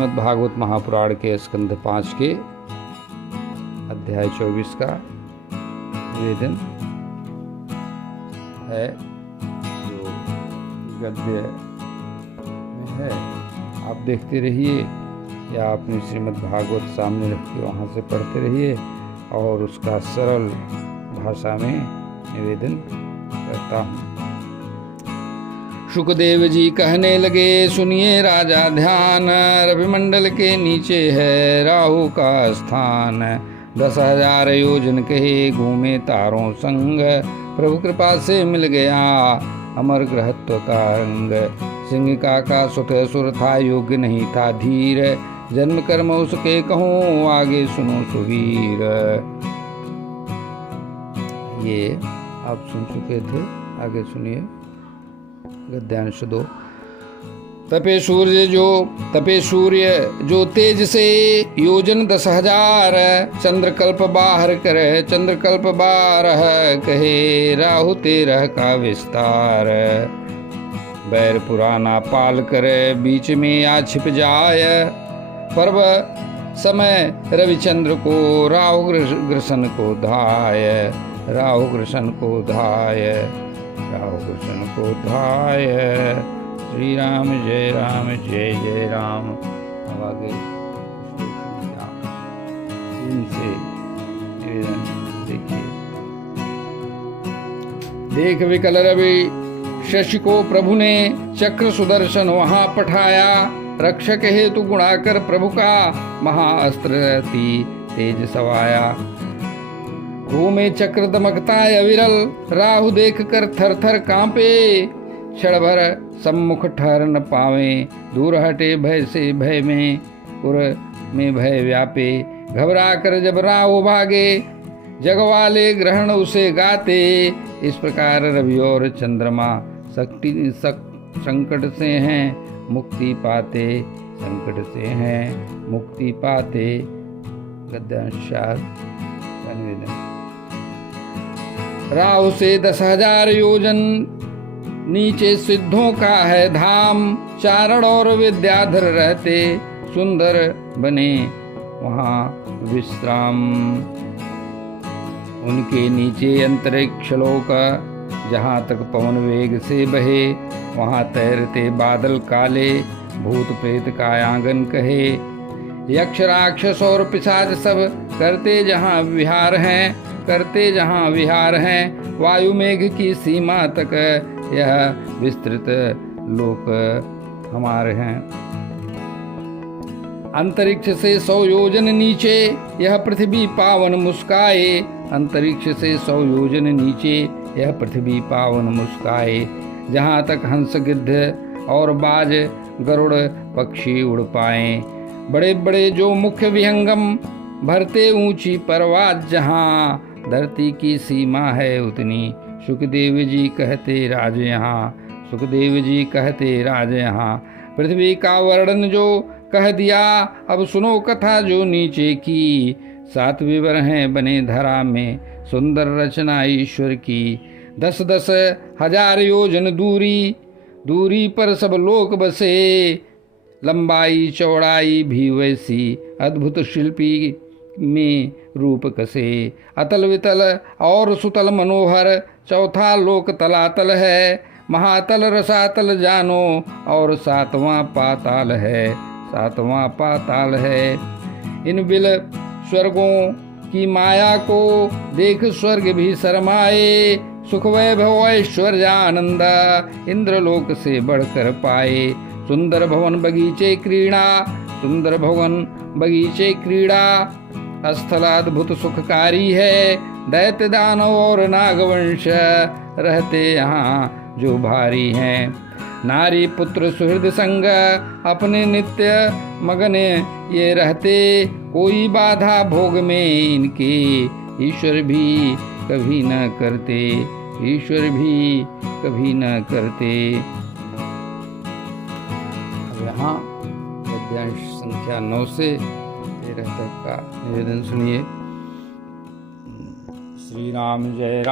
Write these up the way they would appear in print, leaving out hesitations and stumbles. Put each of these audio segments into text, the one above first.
श्रीमद् भागवत महापुराण के स्कंध 5 के अध्याय 24 का निवेदन है, जो गद्य में है। आप देखते रहिए या अपनी श्रीमद् भागवत सामने रख के वहाँ से पढ़ते रहिए और उसका सरल भाषा में निवेदन करता हूँ। शुकदेव जी कहने लगे, सुनिए राजा ध्यान, रविमंडल के नीचे है राहु का स्थान। 10,000 योजन कहे घूमे तारों संग, प्रभु कृपा से मिल गया अमर ग्रहत्व का रंग। सिंहिका का सुत सुर था, योग्य नहीं था धीर, जन्म कर्म उसके कहूँ आगे सुनो सुवीर। ये आप सुन चुके थे, आगे सुनिए गद्यांश 2। तपे सूर्य जो तेज से योजन 10,000, चंद्रकल्प बाहर करे चंद्रकल्प 12, कहे राहु 13 का विस्तार। बैर पुराना पाल करे बीच में आ छिप जाय, पर्व समय रविचंद्र को राहु ग्रसन को धाय। राहु ग्रसन को धाय, राहु कृष्ण को धाय। श्री राम जय जय राम। अब आगे इनसे निवेदन देखिए। देख विकल रवि शशि को प्रभु ने चक्र सुदर्शन वहां पठाया। रक्षक हेतु गुणाकर प्रभु का महाअस्त्र तेज सवाया। घूमे चक्र दमकता अविरल, राहु देख कर थर थर कांपे। क्षण भर सम्मुख ठहर न पावे, दूर हटे भय से भय में पुर में भय व्यापे। घबरा कर जब राहु भागे, जगवाले ग्रहण उसे गाते। इस प्रकार रवि और चंद्रमा संकट से हैं मुक्ति पाते, संकट से हैं मुक्ति पाते। गद्यांश 4 का निवेदन। राहु से 10,000 योजन नीचे सिद्धों का है धाम। चारण और विद्याधर रहते सुंदर बने वहाँ विश्राम। उनके नीचे अंतरिक्ष लोक, जहाँ तक पवन वेग से बहे, वहाँ तैरते बादल काले। भूत प्रेत कायांगन कहे, यक्ष राक्षस और पिशाच सब करते जहाँ विहार हैं। वायु मेघ की सीमा तक यह विस्तृत लोक हमारे हैं। अंतरिक्ष से 100 योजन नीचे यह पृथ्वी पावन मुस्काए। अंतरिक्ष से 100 योजन नीचे यह पृथ्वी पावन मुस्काए। जहाँ तक हंस गिद्ध और बाज गरुड़ पक्षी उड़ पाए। बड़े बड़े जो मुख्य विहंगम भरते ऊंची परवाज, जहाँ धरती की सीमा है उतनी। सुखदेव जी कहते राज यहाँ, सुखदेव जी कहते राज यहाँ। पृथ्वी का वर्णन जो कह दिया, अब सुनो कथा जो नीचे की। 7 विवर हैं बने धरा में, सुंदर रचना ईश्वर की। 10-10 हजार योजन दूरी पर सब लोक बसे। लंबाई चौड़ाई भी वैसी, अद्भुत शिल्पी में रूप कसे। अतल वितल और सुतल मनोहर, चौथा लोक तलातल है। महातल रसातल जानो और 7वां पाताल है, 7वां पाताल है। इन बिल स्वर्गों की माया को देख स्वर्ग भी शर्माए। सुख वैभव ऐश्वर्य आनंद इंद्रलोक से बढ़कर पाए। सुंदर भवन बगीचे क्रीड़ा, सुंदर भवन बगीचे क्रीड़ा। स्थल अद्भुत सुखकारी है। दैत्य दानव और नागवंश रहते यहाँ जो भारी हैं। नारी पुत्र सुहृद संग अपने नित्य मगन ये रहते। कोई बाधा भोग में इनके ईश्वर भी कभी न करते, ईश्वर भी कभी न करते। अब यहाँ गद्यांश संख्या 9 से 13 तक का निवेदन सुनिए। श्री राम जय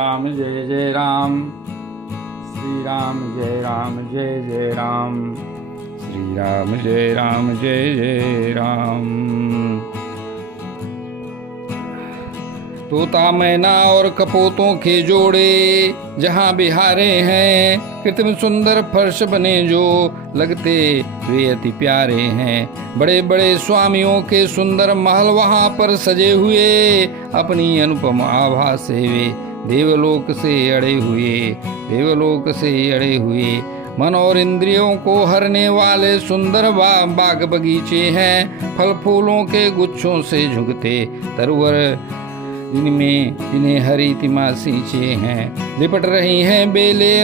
जय राम। श्री राम जय जय राम। श्री राम जय जय राम। तोता मैना और कपोतों के जोड़े जहाँ बिहारे हैं, कृत्रिम सुंदर फर्श बने जो लगते वे अति प्यारे हैं। बड़े बड़े स्वामियों के सुंदर महल वहाँ पर सजे हुए, अपनी अनुपम आभा से वे देवलोक से अड़े हुए। मन और इंद्रियों को हरने वाले सुंदर बाग बगीचे हैं। फल फूलों के गुच्छों से झुकते तरवर जिन्हें हरी तिमा सींचे हैं। लिपट रही हैं बेले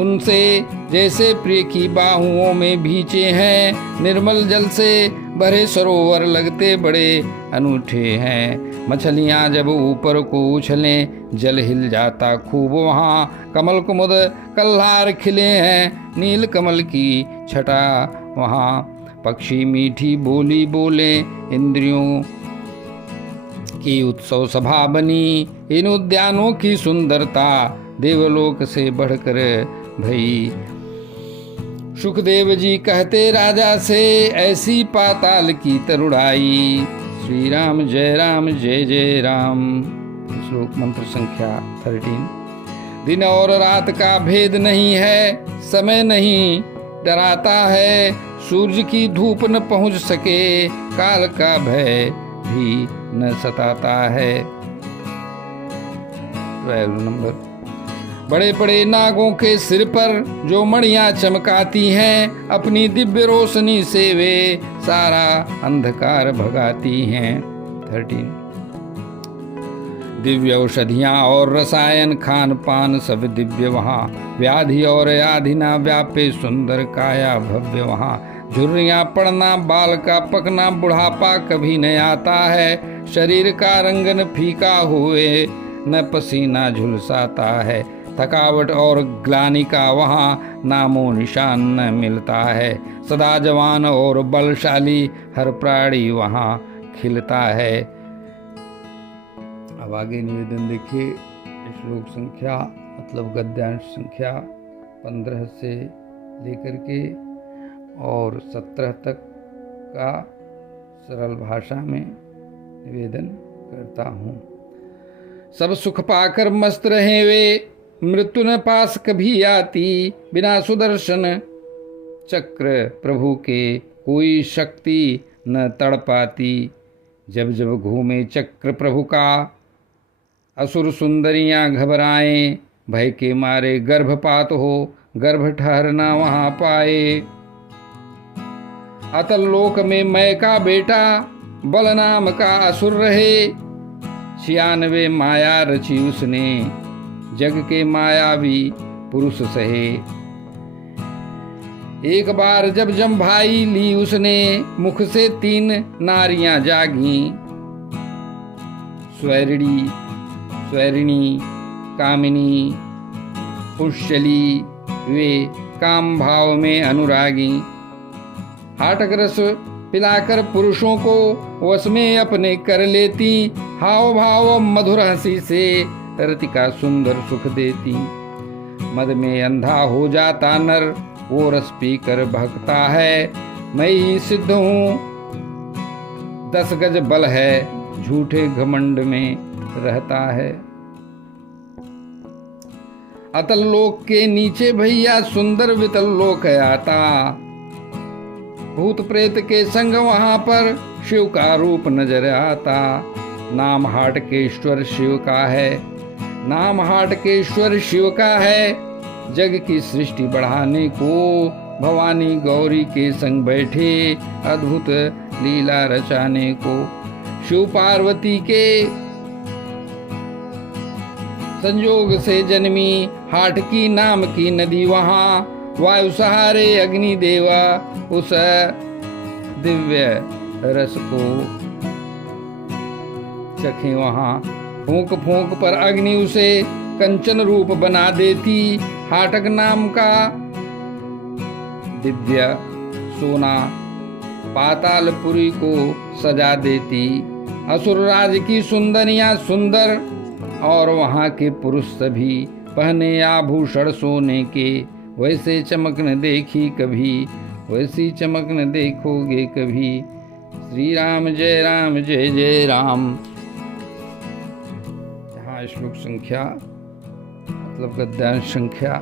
उनसे जैसे प्रिय की बाहुओं में भीचे हैं। निर्मल जल से भरे सरोवर लगते बड़े अनूठे हैं। मछलियां जब ऊपर को उछलें जल हिल जाता खूब वहाँ। कमल कुमुद कल्हार खिले हैं, नील कमल की छटा वहाँ। पक्षी मीठी बोली बोले, इंद्रियों की उत्सव सभा बनी। इन उद्यानों की सुंदरता देवलोक से बढ़कर भई। सुखदेव जी कहते राजा से, ऐसी पाताल की तरुणाई। श्री राम जय जय राम। श्लोक मंत्र संख्या 13। दिन और रात का भेद नहीं है, समय नहीं डराता है। सूरज की धूप न पहुंच सके, काल का भय भी न सताता है। 12 नंबर। बड़े बड़े नागों के सिर पर जो मणियां चमकाती हैं, अपनी दिव्य रोशनी से वे सारा अंधकार भगाती हैं। 13। दिव्य औषधियां और रसायन खान पान सब दिव्य वहाँ। व्याधि और आधि ना व्यापे, सुंदर काया भव्य वहाँ। झुर्रियां पड़ना, बाल का पकना, बुढ़ापा कभी न आता है। शरीर का रंगन फीका हुए न पसीना झुलसाता है। थकावट और ग्लानि का वहाँ नामो निशान न मिलता है। सदा जवान और बलशाली हर प्राणी वहाँ खिलता है। अब आगे निवेदन देखिए। श्लोक संख्या मतलब गद्यांश संख्या 15 से लेकर के और 17 तक का सरल भाषा में निवेदन करता हूँ। सब सुख पाकर मस्त रहे वे, मृत्यु न पास कभी आती। बिना सुदर्शन चक्र प्रभु के कोई शक्ति न तड़ पाती। जब जब घूमे चक्र प्रभु का, असुर सुंदरियां घबराएं। भय के मारे गर्भपात हो, गर्भ ठहरना वहां पाए। अतल लोक में मैं का बेटा, बल नाम का असुर रहे। 96 माया रची उसने, जग के मायावी पुरुष सहे। एक बार जब जम्भाई ली उसने, मुख से 3 नारियां जागी। स्वैरिणी, कामिनी, पुष्यली, वे काम भाव में अनुरागी। हाटक रस पिलाकर पुरुषों को वश में अपने कर लेती। हाव भाव मधुर हंसी से रति का सुंदर सुख देती। मद में अंधा हो जाता नर, वो रस पीकर भगता है। मैं ही सिद्ध हूँ, 10 गज बल है, झूठे घमंड में रहता है। अतल लोक के नीचे भैया सुंदर वितल लोक आता। भूत प्रेत के संग वहां पर शिव का रूप नजर आता। नाम हाटकेश्वर शिव का है, नाम हाटकेश्वर शिव का है। जग की सृष्टि बढ़ाने को भवानी गौरी के संग बैठे, अद्भुत लीला रचाने को। शिव पार्वती के संयोग से जन्मी हाटकी नाम की नदी वहाँ। वायु सहारे अग्नि देवा उस दिव्य रस को चखे वहाँ। फूंक फूंक पर अग्नि उसे कंचन रूप बना देती। हाटक नाम का दिव्य सोना पातालपुरी को सजा देती। असुर राज की सुंदरियां सुंदर और वहाँ के पुरुष सभी पहने आभूषण सोने के, वैसे चमक न देखी कभी। वैसी चमक न देखोगे कभी। श्री राम जय जय राम। यहाँ श्लोक संख्या मतलब गद्यांश संख्या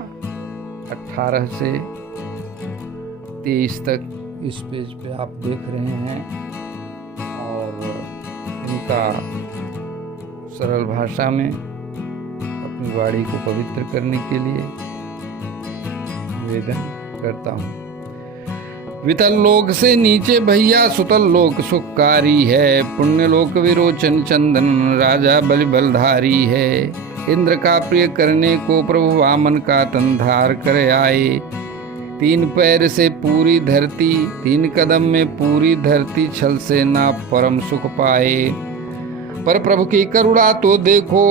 18 से 23 तक इस पेज पे आप देख रहे हैं और इनका सरल भाषा में अपनी वाणी को पवित्र करने के लिए निवेदन करता हूँ। वितल लोक से नीचे भैया सुतल लोक सुखकारी है। पुण्य लोक विरोचन चंदन राजा बलि बलधारी है। इंद्र का प्रिय करने को प्रभु वामन का तन धार कर आए। 3 पैर से पूरी धरती 3 कदम में पूरी धरती छल से ना परम सुख पाए। पर प्रभु की करुणा तो देखो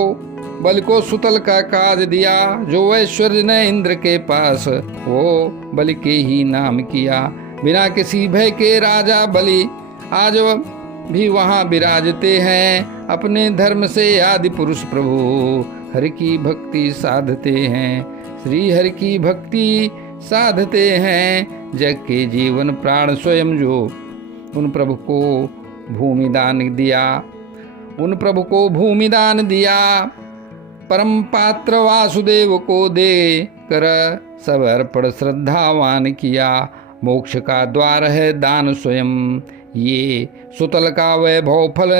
बलि को सुतल का काज दिया। जो ऐश्वर्य ने इंद्र के पास वो बलि के ही नाम किया। बिना किसी भय के राजा बलि आज भी वहाँ विराजते हैं। अपने धर्म से आदि पुरुष प्रभु हरि की भक्ति साधते हैं। श्री हरि की भक्ति साधते हैं। जग के जीवन प्राण स्वयं जो उन प्रभु को भूमि दान दिया। उन प्रभु को भूमि दान दिया। परम पात्र वासुदेव को दे कर सब अर्पण श्रद्धावान किया। मोक्ष का द्वार है दान स्वयं। ये सुतल का वैभव फल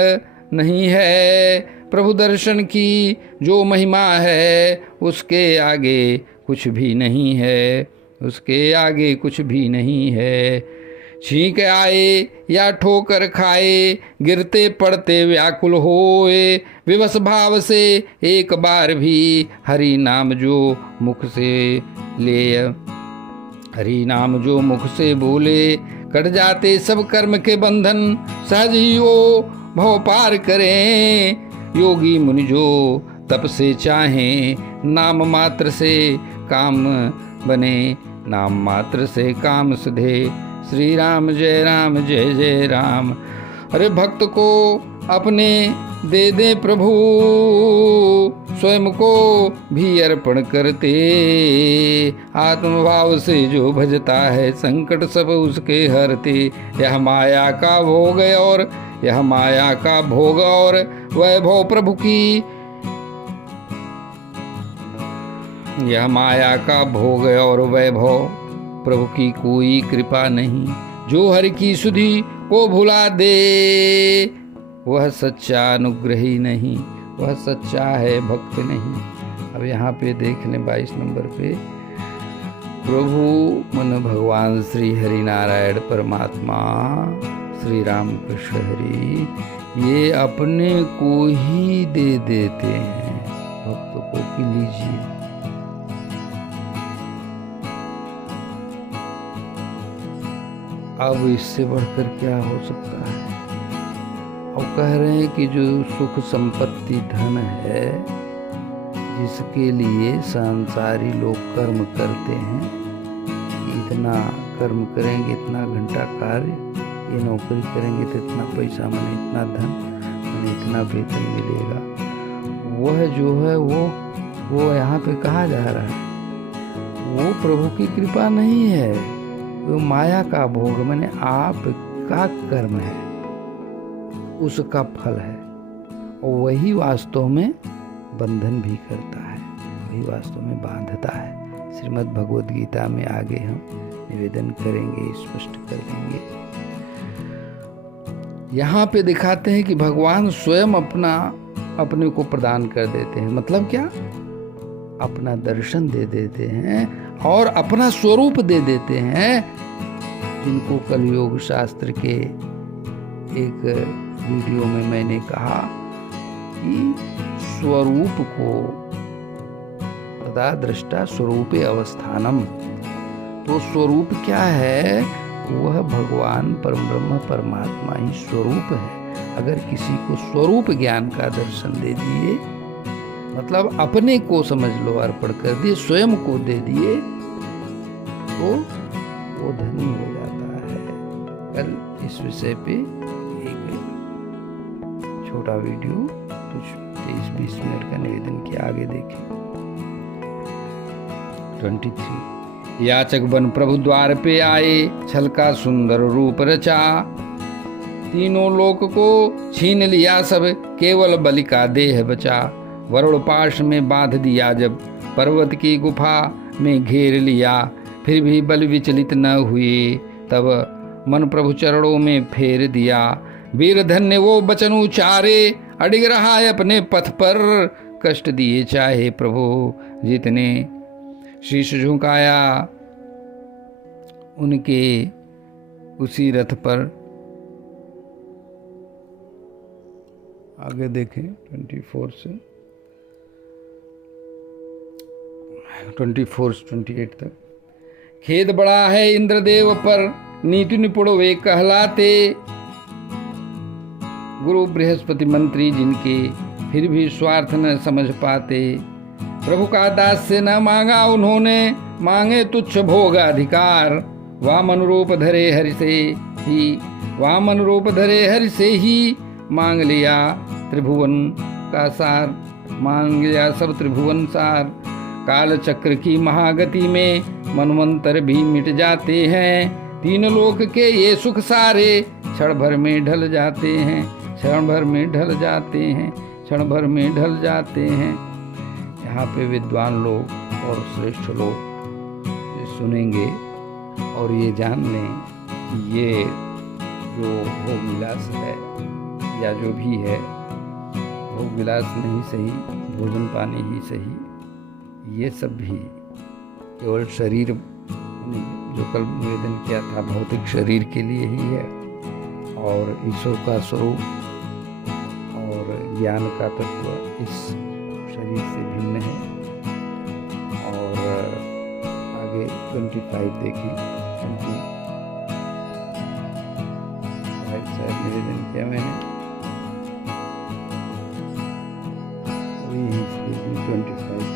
नहीं है। प्रभु दर्शन की जो महिमा है उसके आगे कुछ भी नहीं है। उसके आगे कुछ भी नहीं है। छींक आए या ठोकर खाए गिरते पड़ते व्याकुल होए। विवश भाव से एक बार भी हरि नाम जो मुख से ले हरि नाम जो मुख से बोले कट जाते सब कर्म के बंधन। सहज ही वो भव पार करें। योगी मुनि जो तप से चाहें नाम मात्र से काम बने। नाम मात्र से काम सधे। श्री राम जय जय राम। अरे भक्त को अपने दे दे प्रभु स्वयं को भी अर्पण करते। आत्मभाव से जो भजता है संकट सब उसके हरते। यह माया का भोग और यह माया का भोग और वैभव प्रभु की यह माया का भोग और वैभव प्रभु की कोई कृपा नहीं। जो हरि की सुधि को भुला दे वह सच्चा अनुग्रही नहीं। वह सच्चा है भक्त नहीं। अब यहाँ पे देख लें 22 नंबर पे प्रभु मन भगवान श्री हरि नारायण परमात्मा श्री राम कृष्ण हरि ये अपने को ही दे देते हैं भक्त को कि लीजिए। अब इससे बढ़कर क्या हो सकता है। और कह रहे हैं कि जो सुख संपत्ति धन है जिसके लिए संसारी लोग कर्म करते हैं। इतना कर्म करेंगे इतना घंटा कार्य, ये नौकरी करेंगे तो इतना पैसा मने इतना धन मने इतना वेतन मिलेगा। वह जो है वो यहाँ पे कहा जा रहा है वो प्रभु की कृपा नहीं है। वो माया का भोग माने आपका कर्म है उसका फल है। और वही वास्तव में बंधन भी करता है। वही वास्तव में बांधता है। श्रीमद् भगवद गीता में आगे हम निवेदन करेंगे स्पष्ट कर देंगे। यहाँ पे दिखाते हैं कि भगवान स्वयं अपने को प्रदान कर देते हैं। मतलब क्या अपना दर्शन दे देते हैं और अपना स्वरूप दे देते हैं। जिनको कलयुग शास्त्र के एक वीडियो में मैंने कहा कि स्वरूप को तदा दृष्टा स्वरूपे अवस्थानम। तो स्वरूप क्या है। वह भगवान परम ब्रह्म परमात्मा ही स्वरूप है। अगर किसी को स्वरूप ज्ञान का दर्शन दे दिए मतलब अपने को समझ लो अर्पण कर दिए स्वयं को दे दिए तो वो धनी हो जाता है। कल इस विषय पे एक छोटा वीडियो कुछ 23-20 मिनट का निवेदन किया आगे देखें। 23 याचक बन प्रभु द्वार पे आए, छल का सुंदर रूप रचा। तीनों लोक को छीन लिया सब, केवल बलि का देह बचा। वरुण पाश में बांध दिया जब, पर्वत की गुफा में घेर लिया। फिर भी बल विचलित न हुए, तब मन प्रभु चरणों में फेर दिया। वीर धन्य वो बचन उचारे, अडिग रहा है अपने पथ पर। कष्ट दिए चाहे प्रभु जितने, शीश झुकाया उनके उसी रथ पर। आगे देखें 24 से 28 तक। खेद बड़ा है इंद्रदेव पर, नीति निपुण वे कहलाते। गुरु बृहस्पति मंत्री जिनके, फिर भी स्वार्थ न समझ पाते। प्रभु का दास से न मांगा उन्होंने, मांगे तुच्छ भोग अधिकार। वामन रूप धरे हरि से ही, वामन रूप धरे हरि से ही मांग लिया त्रिभुवन का सार, मांग लिया सब त्रिभुवन सार। काल चक्र की महागति में मनवंतर भी मिट जाते हैं। तीन लोक के ये सुख सारे क्षण भर में ढल जाते हैं, क्षण भर में ढल जाते हैं, क्षण भर में ढल जाते हैं। यहाँ पे विद्वान लोग और श्रेष्ठ लोग सुनेंगे और ये जान लें कि ये जो भोग विलास है या जो भी है, भोग विलास नहीं सही, भोजन पानी ही सही, ये सब भी केवल शरीर, जो कल निवेदन किया था, भौतिक शरीर के लिए ही है। और ईश्वर का स्वरूप और ज्ञान का तत्व इस शरीर से भिन्न है। और आगे 25 देखिए, 25 शायद निवेदन किया मैंने, 25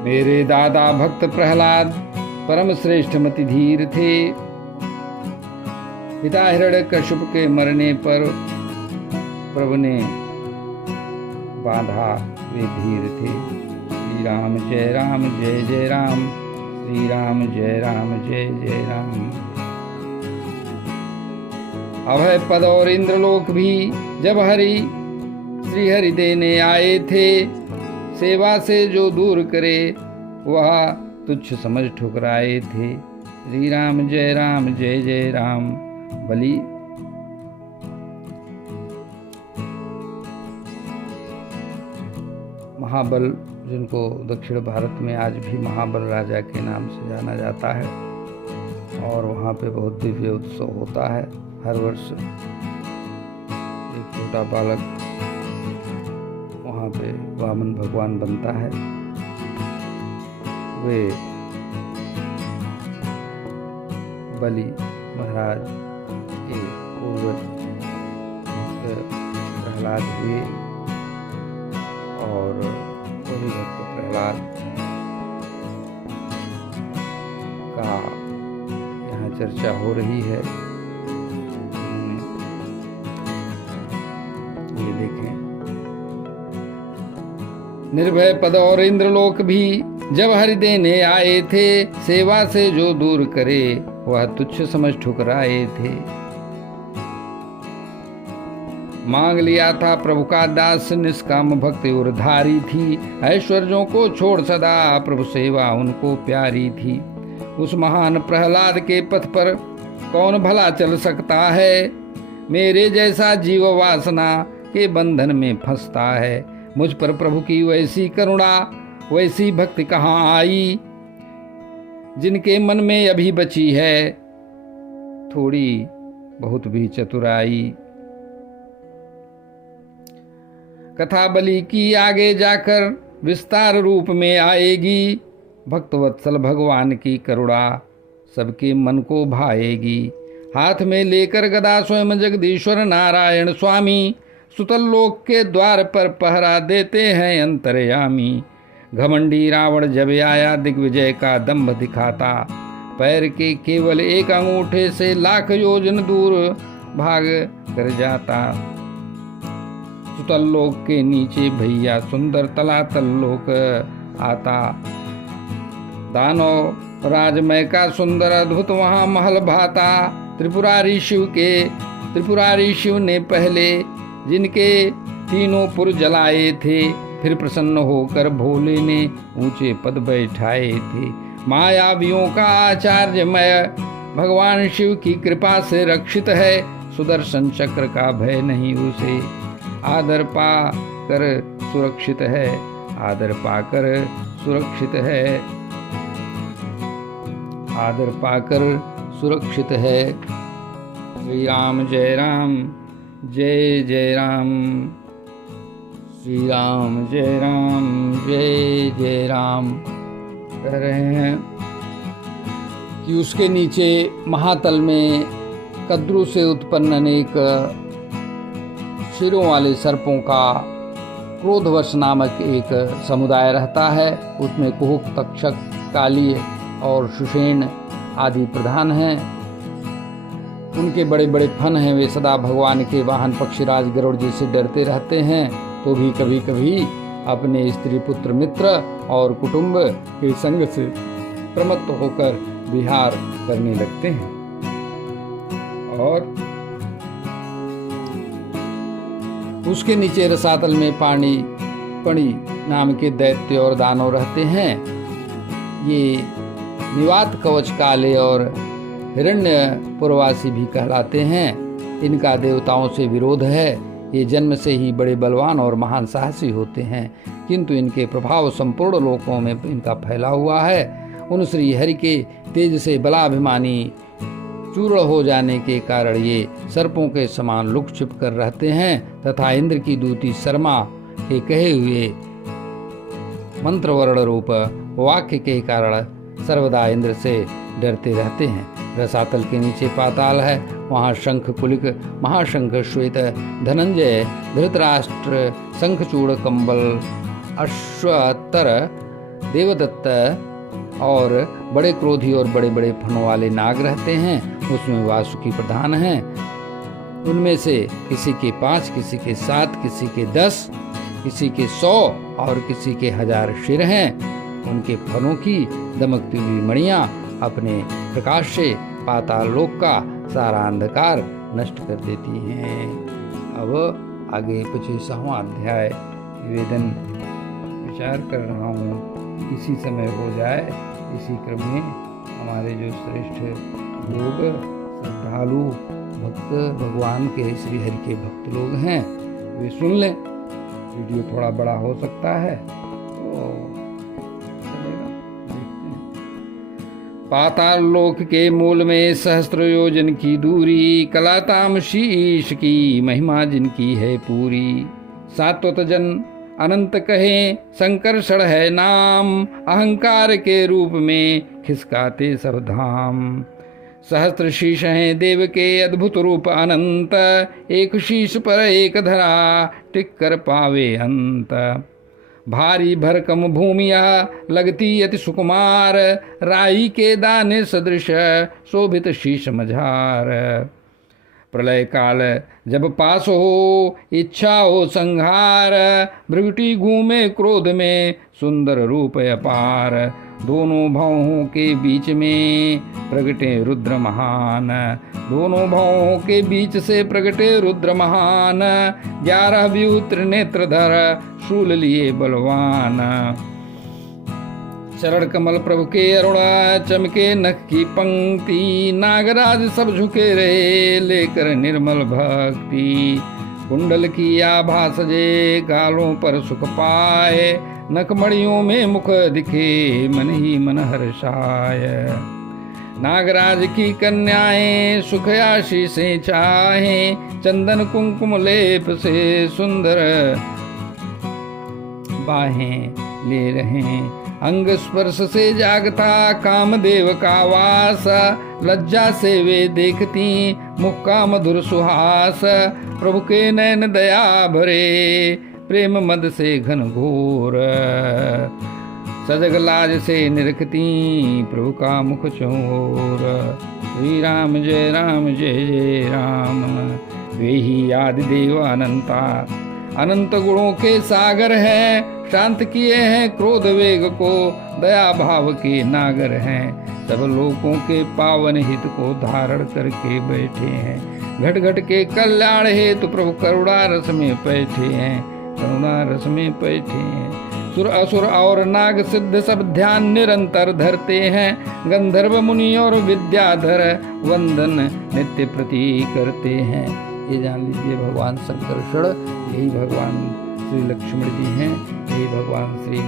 मेरे दादा भक्त प्रहलाद परम श्रेष्ठ मति धीर थे। पिता हिरण्यकश्यप के मरने पर प्रभु ने बाधा, वे धीर थे। श्री राम जय राम जय जय राम, श्री राम जय राम जय जय राम। अभय पद और इंद्रलोक भी जब श्री हरि देने आए थे। सेवा से जो दूर करे वह तुच्छ समझ ठुकराए थे। श्री राम जय जय राम। बलि महाबल, जिनको दक्षिण भारत में आज भी महाबल राजा के नाम से जाना जाता है, और वहाँ पे बहुत दिव्य उत्सव होता है। हर वर्ष एक छोटा बालक वहाँ पे वामन भगवान बनता है। वे बलि महाराज के पूर्वज प्रहलाद हुए, और वही भक्त प्रहलाद का यहाँ चर्चा हो रही है। ये देखें, निर्भय पद और इंद्रलोक भी जब हरि देने आए थे। सेवा से जो दूर करे वह तुच्छ समझ ठुकराए थे। मांग लिया था प्रभु का दास, निष्काम भक्ति और धारी थी। ऐश्वर्यों को छोड़ सदा प्रभु सेवा उनको प्यारी थी। उस महान प्रहलाद के पथ पर कौन भला चल सकता है। मेरे जैसा जीव वासना के बंधन में फंसता है। मुझ पर प्रभु की वैसी करुणा, वैसी भक्ति कहाँ आई। जिनके मन में अभी बची है थोड़ी बहुत भी चतुराई। कथा बलि की आगे जाकर विस्तार रूप में आएगी। भक्तवत्सल भगवान की करुणा सबके मन को भाएगी। हाथ में लेकर गदा स्वयं जगदीश्वर नारायण स्वामी, सुतल लोक के द्वार पर पहरा देते हैं अंतर्यामी। घमंडी रावण जब आया दिग्विजय का दंभ दिखाता, पैर के केवल एक अंगूठे से लाख योजन दूर भाग कर जाता। सुतल लोक के नीचे भैया सुंदर तलातल लोक आता। दानव राजमय का सुंदर अद्भुत वहाँ महल भाता। त्रिपुरारी शिव ने पहले जिनके तीनों पुर जलाए थे, फिर प्रसन्न होकर भोले ने ऊंचे पद बैठाए थे। मायावियों का आचार्यमय भगवान शिव की कृपा से रक्षित है। सुदर्शन चक्र का भय नहीं उसे, आदर पाकर सुरक्षित है, आदर पाकर सुरक्षित है, आदर पाकर सुरक्षित है। श्री राम जय राम, जय जय राम, श्री राम जय राम, जय जय राम। कह रहे हैं कि उसके नीचे महातल में कद्रु से उत्पन्न अनेक सिरों वाले सर्पों का क्रोधवश नामक एक समुदाय रहता है। उसमें कुहुक, तक्षक, काली और सुषेण आदि प्रधान हैं। उनके बड़े बड़े फन हैं। वे सदा भगवान के वाहन पक्षीराज गरुड़ जी से डरते रहते हैं, तो भी कभी कभी अपने स्त्री पुत्र मित्र और कुटुंब के संग से प्रमत्त होकर विहार करने लगते हैं। और उसके नीचे रसातल में पणी नाम के दैत्य और दानव रहते हैं। ये निवात कवच काले और हिरण्य पुरवासी भी कहलाते हैं। इनका देवताओं से विरोध है। ये जन्म से ही बड़े बलवान और महान साहसी होते हैं, किंतु इनके प्रभाव संपूर्ण लोकों में इनका फैला हुआ है। उन श्री हरि के तेज से बलाभिमानी चूर्ण हो जाने के कारण ये सर्पों के समान लुक छिप कर रहते हैं तथा इंद्र की दूती शर्मा के कहे हुए मंत्रवर्ण रूप वाक्य के कारण सर्वदा इंद्र से डरते रहते हैं। रसातल के नीचे पाताल है। वहाँ शंख कुलिक, महाशंख श्वेत, धनंजय, धृतराष्ट्र, शंखचूड़, कंबल, अश्वत्तर, देवदत्त और बड़े क्रोधी और बड़े बड़े फनों वाले नाग रहते हैं। उसमें वासुकी प्रधान हैं। उनमें से किसी के 5, किसी के 7, किसी के 10, किसी के 100 और किसी के 1000 सिर हैं। उनके फनों की दमकती हुई मणियां अपने प्रकाश से पाताल लोक का सारा अंधकार नष्ट कर देती हैं। अब आगे 25वां अध्याय निवेदन विचार कर रहा हूँ। इसी समय हो जाए। इसी क्रम में हमारे जो श्रेष्ठ लोग, श्रद्धालु भक्त, भगवान के श्री हरि के भक्त लोग हैं, वे सुन लें। वीडियो थोड़ा बड़ा हो सकता है तो पाताल लोक के मूल में सहस्त्र योजन की दूरी, कलाताम शीश की महिमा जिनकी है पूरी। सात्वत जन अनंत कहे, संकर्षण है नाम, अहंकार के रूप में खिसकाते सब धाम। सहस्त्र शीश हैं देव के अद्भुत रूप अनंत, एक शीश पर एक धरा टिक कर पावे अंत। भारी भरकम भूमिया लगती अति सुकुमार, राई के दाने सदृश शोभित शीश मझार। प्रलय काल जब पास हो, इच्छा हो संहार, भृगुटी घूमे क्रोध में सुंदर रूप अपार। दोनों भवों के बीच में प्रगटे रुद्र महान, दोनों भवों के बीच से प्रगटे रुद्र महान। 11 व्यूह त्रिनेत्रधर शूल लिए बलवान। चरण कमल प्रभु के अरुणा, चमके नख की पंक्ति। नागराज सब झुके रहे लेकर निर्मल भक्ति। कुंडल की आभा सजे, गालों पर सुख पाए। नखमणियों में मुख दिखे, मन ही मन हर्षाय। नागराज की कन्याएं सुख आशीषें चाहे, चंदन कुंकुम लेप से सुंदर बाहें ले रहे। अंग स्पर्श से जागता कामदेव का वास, लज्जा से वे देखती मुख का मधुर सुहास। प्रभु के नयन दया भरे, प्रेम मद से घन घोर। सजग लाज से निरखती प्रभु का मुख चौर। श्री राम जय राम, जय जय राम। वे ही आदि देव अनंता, अनंत गुणों के सागर हैं, शांत किए हैं क्रोध वेग को, दया भाव के नागर हैं, सब लोगों के पावन हित को धारण करके बैठे हैं। घट घट के कल्याण हेतु प्रभु करुणा रस में बैठे हैं, करुणा रस में बैठे हैं। सुर असुर और नाग सिद्ध सब ध्यान निरंतर धरते हैं, गंधर्व मुनि और विद्याधर वंदन नित्य प्रति करते हैं। ये जान लीजिए भगवान संकर्षण यही भगवान श्री लक्ष्मण जी हैं, यही भगवान श्री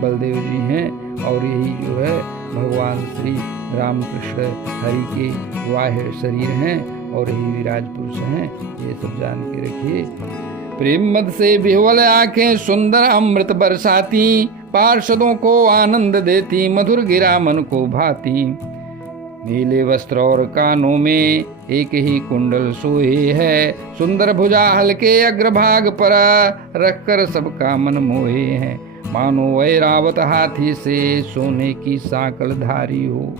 बलदेव जी हैं, और यही जो है भगवान श्री रामकृष्ण हरि के वाह्य शरीर हैं, और यही विराज पुरुष हैं। ये सब जान के रखिए। प्रेम मद से विह्वल आंखें सुंदर अमृत बरसाती, पार्षदों को आनंद देती, मधुर गिरा मन को भाती। नीले वस्त्र और कानों में एक ही कुंडल सोए है, सुंदर भुजा हल्के अग्रभाग पर रखकर सबका मन मोहे है। मानो वैरावत हाथी से सोने की साकल धारी हो,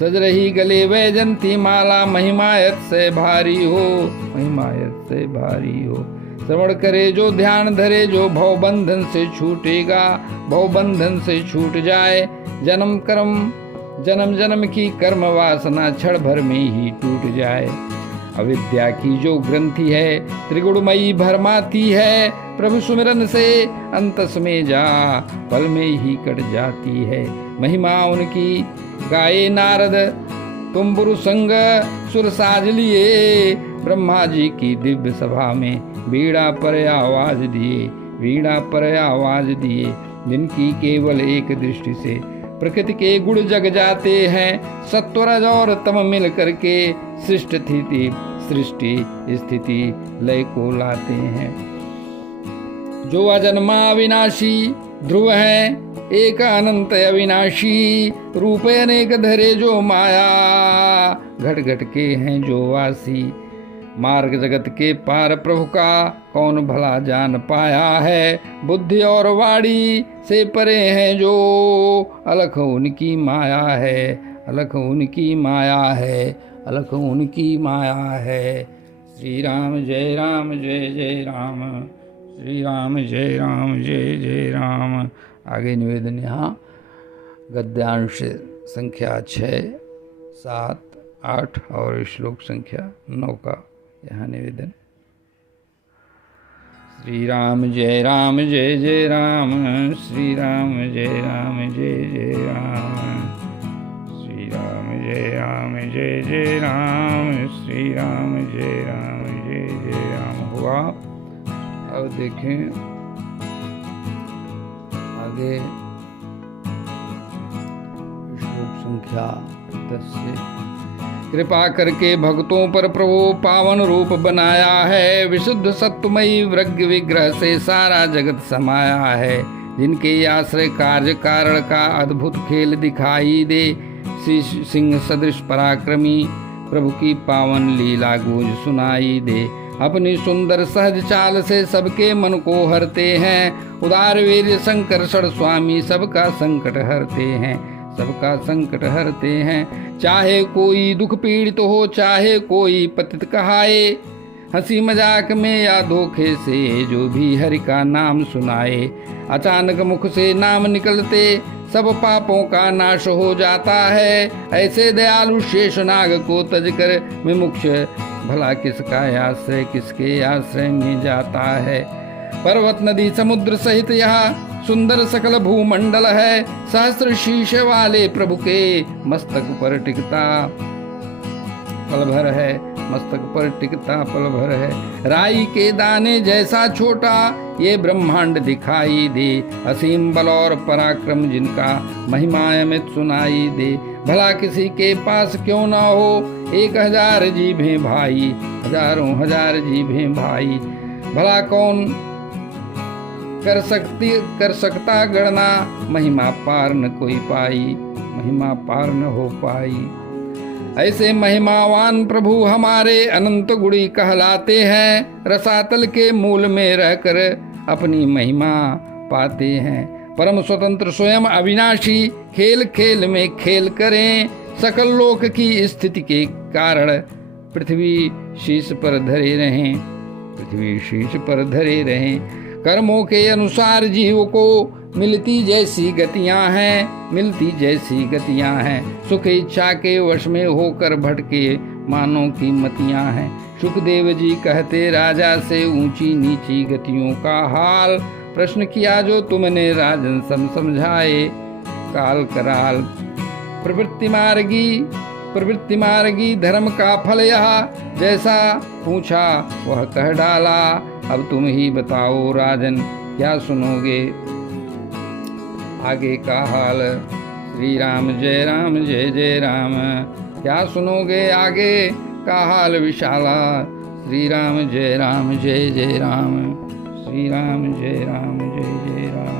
सज रही गले वैजंती माला महिमायत से भारी हो, महिमायत से भारी हो। श्रवण करे जो ध्यान धरे जो भव बंधन से छूटेगा, भव बंधन से छूट जाए। जन्म कर्म जन्म जन्म की कर्म वासना क्षण भर में ही टूट जाए। अविद्या की जो ग्रंथि है त्रिगुणमयी भरमाती है, प्रभु सुमिरन से अंतस में जा पल में ही कट जाती है। महिमा उनकी गाये नारद तुम्बुरु संग सुर साज लिए, ब्रह्मा जी की दिव्य सभा में वीणा पर आवाज दिए, वीणा पर आवाज दिए। जिनकी केवल एक दृष्टि से प्रकृति के गुण जग जाते हैं, सत्वरज और तम मिल करके सृष्टि स्थिति लय को लाते हैं। जो अजन्मा अविनाशी ध्रुव है एक अनंत अविनाशी, रूप अनेक धरे जो माया, घट घट के हैं जो वासी। मार्ग जगत के पार प्रभु का कौन भला जान पाया है, बुद्धि और वाणी से परे हैं जो, अलख उनकी माया है, अलख उनकी माया है, अलख उनकी माया है। श्री राम जय राम जय जय राम, श्री राम जय राम जय जय राम। आगे निवेदन यहाँ गद्यांश संख्या 6, 7, 8 और श्लोक संख्या 9 का यहाँ निवेदन। श्री राम जय जय राम, श्री राम जय जय राम, श्री राम जय जय राम, श्री राम जय जय राम हुआ। अब देखें आगे श्लोक संख्या 10 से। कृपा करके भक्तों पर प्रभु पावन रूप बनाया है, विशुद्ध सत्वमयी वृग्ग विग्रह से सारा जगत समाया है। जिनके आश्रय कार्य कारण का अद्भुत खेल दिखाई दे, सिंह सदृश पराक्रमी प्रभु की पावन लीला गूंज सुनाई दे। अपनी सुंदर सहज चाल से सबके मन को हरते हैं, उदार वीर संकर्षण स्वामी सबका संकट हरते हैं, सबका संकट हरते हैं। चाहे कोई दुख पीड़ित हो, चाहे कोई पतित कहाए, हंसी मजाक में या धोखे से जो भी हरि का नाम सुनाए। अचानक मुख से नाम निकलते सब पापों का नाश हो जाता है। ऐसे दयालु शेषनाग को तज कर विमुक्ष भला किसका आश्रय, किसके आश्रय में जाता है। पर्वत नदी समुद्र सहित यह सुंदर सकल भूमंडल है, सहस्र शीश वाले प्रभु के मस्तक पर टिकता पल भर है, मस्तक पर टिकता पल भर है। राई के दाने जैसा छोटा ये ब्रह्मांड दिखाई दे, असीम बल और पराक्रम जिनका महिमा अमित सुनाई दे। भला किसी के पास क्यों ना हो 1000 जीभें भाई, हजारों हजार जीभें भाई। भला कौन कर सकता गणना, महिमा पार न कोई पाई, महिमा पार न हो पाई। ऐसे महिमावान प्रभु हमारे अनंत गुणी कहलाते हैं, रसातल के मूल में रहकर अपनी महिमा पाते हैं। परम स्वतंत्र स्वयं अविनाशी खेल खेल में खेल करें, सकल लोक की स्थिति के कारण पृथ्वी शीश पर धरे रहें, पृथ्वी शीश पर धरे रहें। कर्मों के अनुसार जीव को मिलती जैसी गतियां हैं, सुख इच्छा के वश में होकर भटके मानों की मतियां हैं। सुखदेव जी कहते राजा से ऊंची नीची गतियों का हाल, प्रश्न किया जो तुमने राजन समझाए काल कराल। प्रवृत्ति मार्गी धर्म का फल यह, जैसा पूछा वह कह डाला। अब तुम ही बताओ राजन क्या सुनोगे आगे का हाल। श्री राम जय जय राम, क्या सुनोगे आगे का हाल विशाला। श्री राम जय जय राम, श्री राम जय जय राम।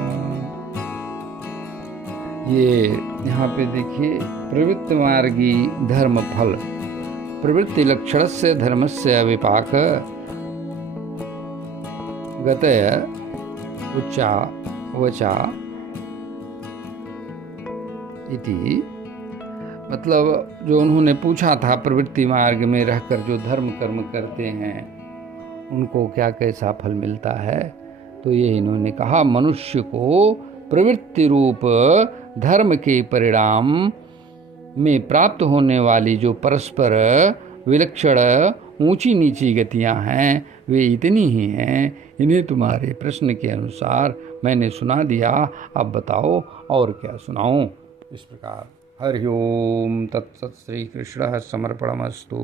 ये यहाँ पे देखिए, प्रवृत्ति मार्गी धर्म फल, प्रवृत्ति लक्षणस्य धर्मस्य विपाक गतय उच्चा वचा इति। मतलब जो उन्होंने पूछा था, प्रवृत्ति मार्ग में रहकर जो धर्म कर्म करते हैं उनको क्या कैसा फल मिलता है, तो ये इन्होंने कहा मनुष्य को प्रवृत्ति रूप धर्म के परिणाम में प्राप्त होने वाली जो परस्पर विलक्षण ऊंची नीची गतियां हैं वे इतनी ही हैं। इन्हें तुम्हारे प्रश्न के अनुसार मैंने सुना दिया, अब बताओ और क्या सुनाऊं। इस प्रकार हरि ओम तत्सत्। श्री कृष्ण समर्पणमस्तु।